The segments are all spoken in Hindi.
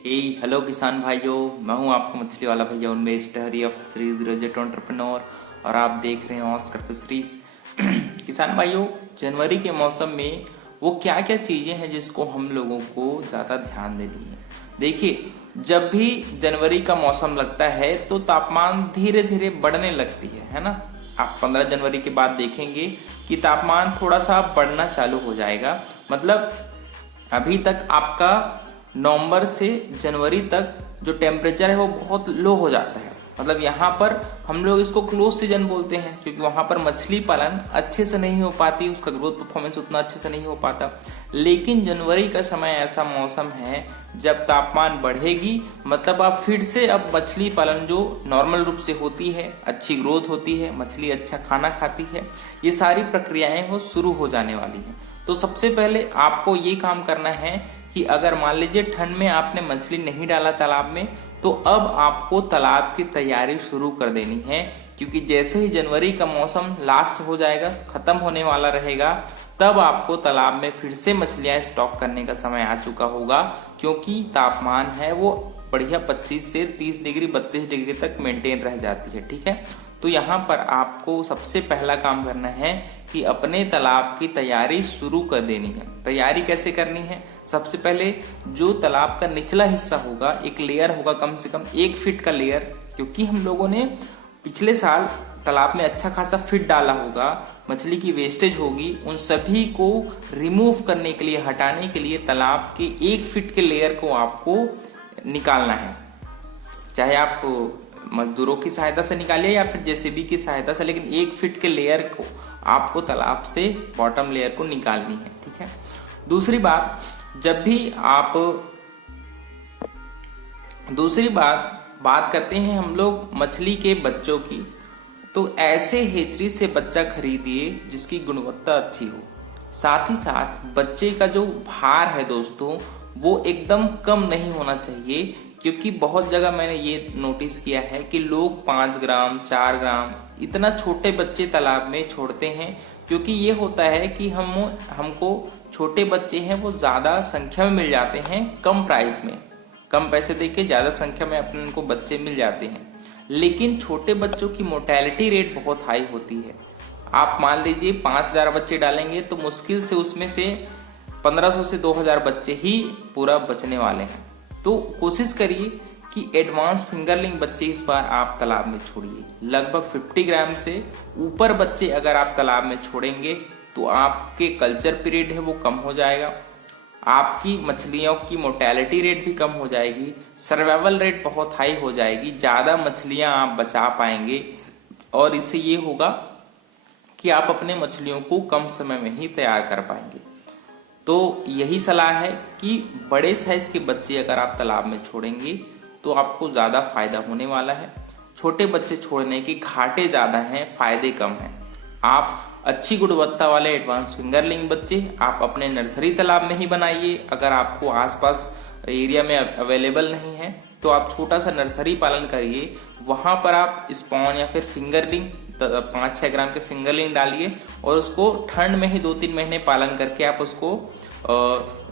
हेलो किसान भाइयों, मैं हूं आपका मछली वाला भैया उन्मेष टहरी ऑफ फिशरीज ग्रेजुएट एंटरप्रेन्योर और आप देख रहे हैं ऑस्कर फिशरीज। किसान भाइयों, जनवरी के मौसम में वो क्या क्या चीजें हैं जिसको हम लोगों को ज्यादा ध्यान देनी है। देखिए, जब भी जनवरी का मौसम लगता है तो तापमान धीरे धीरे बढ़ने लगती है ना। आप 15 जनवरी के बाद देखेंगे कि तापमान थोड़ा सा बढ़ना चालू हो जाएगा। मतलब अभी तक आपका नवंबर से जनवरी तक जो टेम्परेचर है वो बहुत लो हो जाता है। मतलब यहाँ पर हम लोग इसको क्लोज सीजन बोलते हैं क्योंकि वहां पर मछली पालन अच्छे से नहीं हो पाती, उसका ग्रोथ परफॉर्मेंस उतना अच्छे से नहीं हो पाता। लेकिन जनवरी का समय ऐसा मौसम है जब तापमान बढ़ेगी, मतलब आप फिर से अब मछली पालन जो नॉर्मल रूप से होती है, अच्छी ग्रोथ होती है, मछली अच्छा खाना खाती है, ये सारी प्रक्रियाएं वो शुरू हो जाने वाली है। तो सबसे पहले आपको ये काम करना है कि अगर मान लीजिए ठंड में आपने मछली नहीं डाला तालाब में, तो अब आपको तालाब की तैयारी शुरू कर देनी है। क्योंकि जैसे ही जनवरी का मौसम लास्ट हो जाएगा, खत्म होने वाला रहेगा, तब आपको तालाब में फिर से मछलियां स्टॉक करने का समय आ चुका होगा। क्योंकि तापमान है वो बढ़िया 25 से 30 डिग्री 32 डिग्री तक मेंटेन रह जाती है। ठीक है, तो यहाँ पर आपको सबसे पहला काम करना है कि अपने तालाब की तैयारी शुरू कर देनी है। तैयारी कैसे करनी है? सबसे पहले जो तालाब का निचला हिस्सा होगा, एक लेयर होगा कम से कम 1 फीट का लेयर, क्योंकि हम लोगों ने पिछले साल तालाब में अच्छा खासा फीड डाला होगा, मछली की वेस्टेज होगी, उन सभी को रिमूव करने के लिए, हटाने के लिए तालाब के 1 फीट के लेयर को आपको निकालना है। चाहे आप मजदूरों की सहायता से निकालिए या फिर जेसीबी की सहायता से, लेकिन 1 फीट के लेयर को आपको तालाब से बॉटम लेयर को निकालनी है। ठीक है, दूसरी बात करते हैं हम लोग मछली के बच्चों की। तो ऐसे हेचरी से बच्चा खरीदिए जिसकी गुणवत्ता अच्छी हो। साथ ही साथ बच्चे का जो भार है दोस्तों, वो एकदम कम नहीं होना चाहिए। क्योंकि बहुत जगह मैंने ये नोटिस किया है कि लोग 5 ग्राम 4 ग्राम इतना छोटे बच्चे तालाब में छोड़ते हैं। क्योंकि ये होता है कि हमको छोटे बच्चे हैं वो ज्यादा संख्या में मिल जाते हैं, कम प्राइस में, कम पैसे देके ज्यादा संख्या में अपने उनको बच्चे मिल जाते हैं। लेकिन छोटे बच्चों की मोर्टेलिटी रेट बहुत हाई होती है। आप मान लीजिए 5000 बच्चे डालेंगे तो मुश्किल से उसमें से 1500 से 2000 बच्चे ही पूरा बचने वाले हैं। तो कोशिश करिए कि एडवांस फिंगरलिंग बच्चे इस बार आप तालाब में छोड़िए। लगभग 50 ग्राम से ऊपर बच्चे अगर आप तालाब में छोड़ेंगे तो आपके कल्चर पीरियड है वो कम हो जाएगा, आपकी मछलियों की मोर्टेलिटी रेट भी कम हो जाएगी, सर्वाइवल रेट बहुत हाई हो जाएगी, ज्यादा मछलियां आप बचा पाएंगे और इससे ये होगा कि आप अपने मछलियों को कम समय में ही तैयार कर पाएंगे। तो यही सलाह है कि बड़े साइज के बच्चे अगर आप तालाब में छोड़ेंगे तो आपको ज्यादा फायदा होने वाला है। छोटे बच्चे छोड़ने के घाटे ज्यादा हैं, फायदे कम हैं। आप अच्छी गुणवत्ता वाले एडवांस फिंगरलिंग बच्चे आप अपने नर्सरी तालाब में ही बनाइए। अगर आपको आसपास एरिया में अवेलेबल नहीं है तो आप छोटा सा नर्सरी पालन करिए। वहां पर आप स्पॉन या फिर फिंगरलिंग 5-6 ग्राम के फिंगरलिंग डालिए और उसको ठंड में ही 2-3 महीने पालन करके आप उसको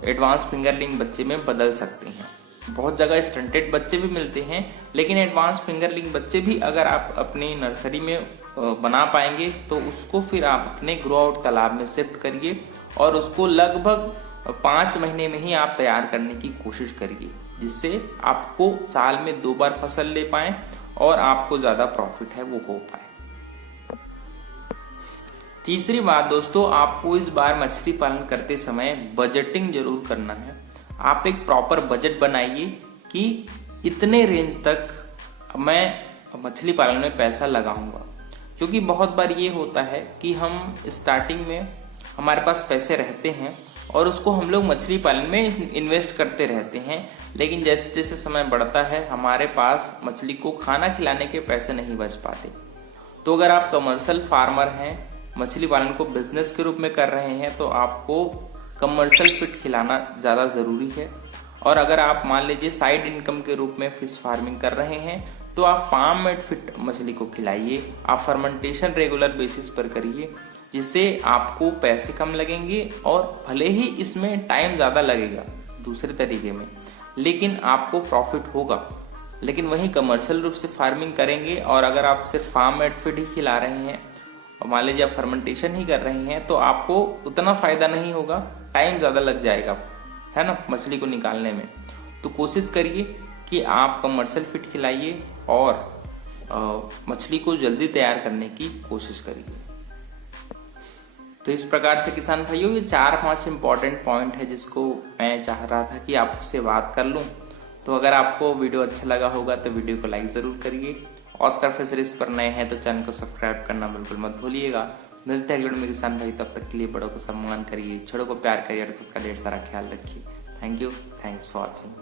एडवांस फिंगरलिंग बच्चे में बदल सकते हैं। बहुत जगह स्टंटेड बच्चे भी मिलते हैं, लेकिन एडवांस फिंगरलिंग बच्चे भी अगर आप अपनी नर्सरी में बना पाएंगे तो उसको फिर आप अपने ग्रो आउट तालाब में शिफ्ट करिए और उसको लगभग 5 महीने में ही आप तैयार करने की कोशिश करिए, जिससे आपको साल में 2 बार फसल ले पाए और आपको ज्यादा प्रॉफिट है वो हो पाए। तीसरी बात दोस्तों, आपको इस बार मछली पालन करते समय बजटिंग जरूर करना है। आप एक प्रॉपर बजट बनाइए कि इतने रेंज तक मैं मछली पालन में पैसा लगाऊंगा। क्योंकि बहुत बार ये होता है कि हम स्टार्टिंग में हमारे पास पैसे रहते हैं और उसको हम लोग मछली पालन में इन्वेस्ट करते रहते हैं, लेकिन जैसे जैसे समय बढ़ता है हमारे पास मछली को खाना खिलाने के पैसे नहीं बच पाते। तो अगर आप कमर्शियल फार्मर हैं, मछली पालन को बिजनेस के रूप में कर रहे हैं, तो आपको कमर्शियल फीड खिलाना ज़्यादा ज़रूरी है। और अगर आप मान लीजिए साइड इनकम के रूप में फिश फार्मिंग कर रहे हैं तो आप फार्म मेड फीड मछली को खिलाइए। आप फर्मेंटेशन रेगुलर बेसिस पर करिए, जिससे आपको पैसे कम लगेंगे और भले ही इसमें टाइम ज़्यादा लगेगा दूसरे तरीके में, लेकिन आपको प्रॉफिट होगा। लेकिन वहीं कमर्शियल रूप से फार्मिंग करेंगे और अगर आप सिर्फ फार्म मेड फीड ही खिला रहे हैं और मान लीजिए आप फर्मेंटेशन ही कर रहे हैं तो आपको उतना फायदा नहीं होगा, टाइम ज़्यादा लग जाएगा, है ना, मछली को निकालने में। तो कोशिश करिए कि आप कमर्शियल फीड खिलाइए और मछली को जल्दी तैयार करने की कोशिश करिए। तो इस प्रकार से किसान भाइयों ये 4-5 इंपॉर्टेंट पॉइंट है जिसको मैं चाह रहा था कि आपसे बात कर लूँ। तो अगर आपको वीडियो अच्छा लगा होगा तो वीडियो को लाइक ज़रूर करिए। ऑस्कर फिशरीज पर नए हैं तो चैनल को सब्सक्राइब करना बिल्कुल मत भूलिएगा। मिलते हैं वीडियो में किसान भाई, तब तक के लिए बड़ों को सम्मान करिए, छोटों को प्यार करिए और खुद का ढेर सारा ख्याल रखिए। Thank you, thanks for watching.